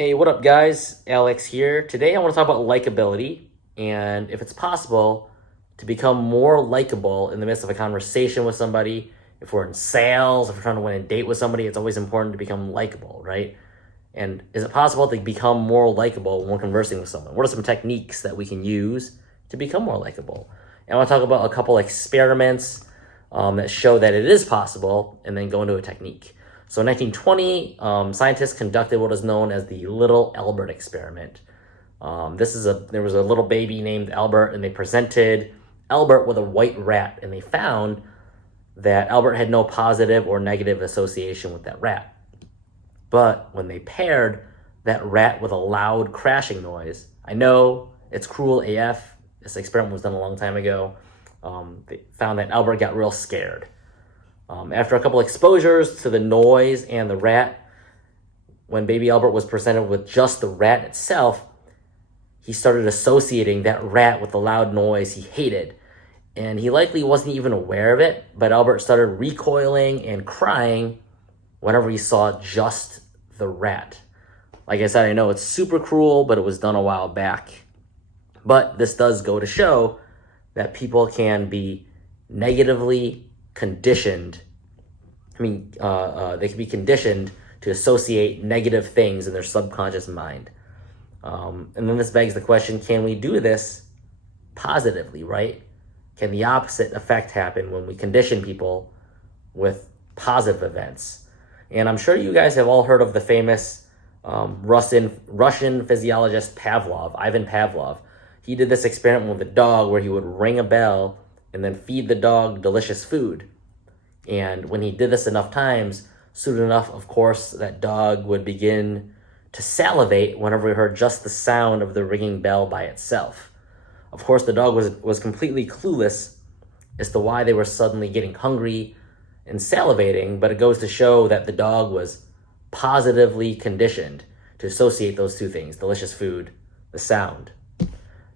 Hey, what up, guys? Alex here. Today, I want to talk about likability and if it's possible to become more likable in the midst of a conversation with somebody. If we're in sales, if we're trying to win a date with somebody, it's always important to become likable, right? And is it possible to become more likable when we're conversing with someone? What are some techniques that we can use to become more likable? And I want to talk about a couple experiments that show that it is possible, and then go into a technique. So in 1920, scientists conducted what is known as the Little Albert experiment. There was a little baby named Albert, and they presented Albert with a white rat, and they found that Albert had no positive or negative association with that rat. But when they paired that rat with a loud crashing noise, I know it's cruel AF. This experiment was done a long time ago. They found that Albert got real scared. After a couple exposures to the noise and the rat, when baby Albert was presented with just the rat itself, he started associating that rat with the loud noise he hated. And he likely wasn't even aware of it, but Albert started recoiling and crying whenever he saw just the rat. Like I said, I know it's super cruel, but it was done a while back. But this does go to show that people can be negatively conditioned. They can be conditioned to associate negative things in their subconscious mind. And then this begs the question, can we do this positively, right? Can the opposite effect happen when we condition people with positive events? And I'm sure you guys have all heard of the famous Russian physiologist Ivan Pavlov. He did this experiment with a dog where he would ring a bell and then feed the dog delicious food. And when he did this enough times, soon enough, of course, that dog would begin to salivate whenever he heard just the sound of the ringing bell by itself. Of course, the dog was completely clueless as to why they were suddenly getting hungry and salivating, but it goes to show that the dog was positively conditioned to associate those two things, delicious food, the sound.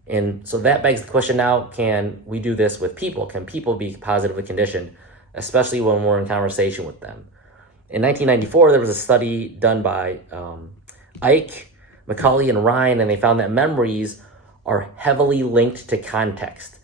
And so that begs the question now, can we do this with people? Can people be positively conditioned, especially when we're in conversation with them? In 1994, there was a study done by Ike, Macaulay, and Ryan, and they found that memories are heavily linked to context.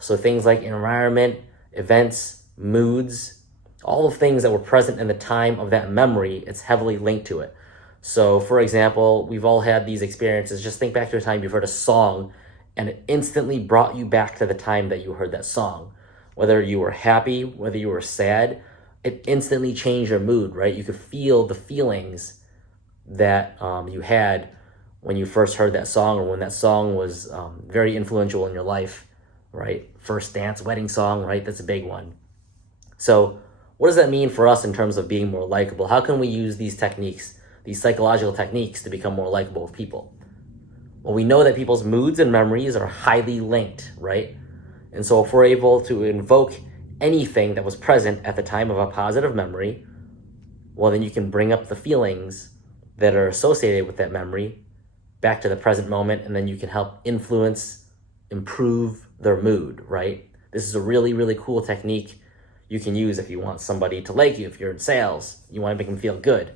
So things like environment, events, moods, all of things that were present in the time of that memory, it's heavily linked to it. So for example, we've all had these experiences. Just think back to a time you've heard a song and it instantly brought you back to the time that you heard that song. Whether you were happy, whether you were sad, it instantly changed your mood, right? You could feel the feelings that you had when you first heard that song, or when that song was very influential in your life, right? First dance, wedding song, right? That's a big one. So what does that mean for us in terms of being more likable? How can we use these techniques, these psychological techniques, to become more likable with people? Well, we know that people's moods and memories are highly linked, right? And so if we're able to invoke anything that was present at the time of a positive memory, well, then you can bring up the feelings that are associated with that memory back to the present moment, and then you can help influence, improve their mood, right? This is a really, really cool technique you can use if you want somebody to like you. If you're in sales, you want to make them feel good.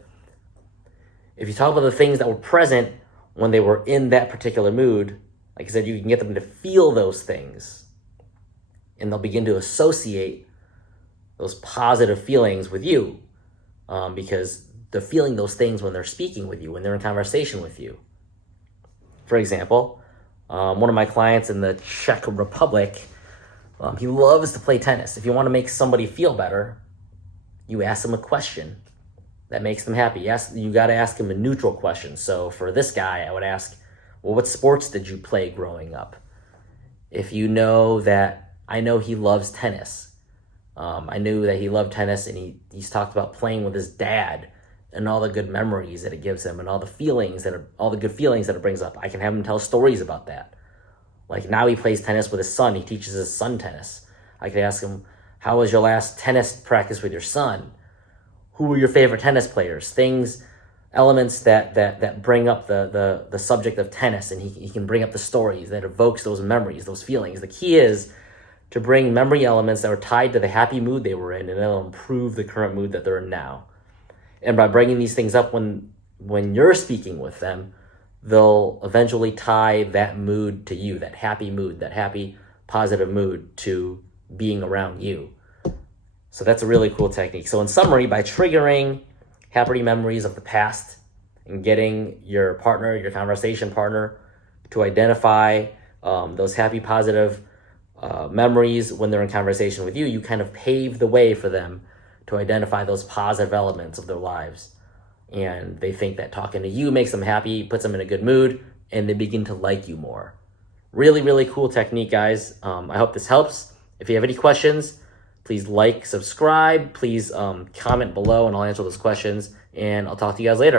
If you talk about the things that were present when they were in that particular mood, like I said, you can get them to feel those things, and they'll begin to associate those positive feelings with you, because they're feeling those things when they're speaking with you, when they're in conversation with you. For example, one of my clients in the Czech Republic, he loves to play tennis. If you want to make somebody feel better, you ask them a question that makes them happy. You got to ask him a neutral question. So for this guy, I would ask, well, what sports did you play growing up? If you know that, I know he loves tennis. I knew that he loved tennis, and he's talked about playing with his dad and all the good memories that it gives him, and all the good feelings that it brings up. I can have him tell stories about that. Like now he plays tennis with his son. He teaches his son tennis. I could ask him, how was your last tennis practice with your son? Who were your favorite tennis players? Elements that bring up the subject of tennis, and he can bring up the stories that evokes those memories, those feelings. The key is to bring memory elements that are tied to the happy mood they were in, and it'll improve the current mood that they're in now. And by bringing these things up when when you're speaking with them, they'll eventually tie that mood to you, that happy mood, that happy, positive mood to being around you. So that's a really cool technique. So in summary, by triggering happy memories of the past and getting your partner, your conversation partner, to identify those happy, positive memories when they're in conversation with you, you kind of pave the way for them to identify those positive elements of their lives. And they think that talking to you makes them happy, puts them in a good mood, and they begin to like you more. Really, really cool technique, guys. I hope this helps. If you have any questions, please like, subscribe, please comment below, and I'll answer those questions. And I'll talk to you guys later.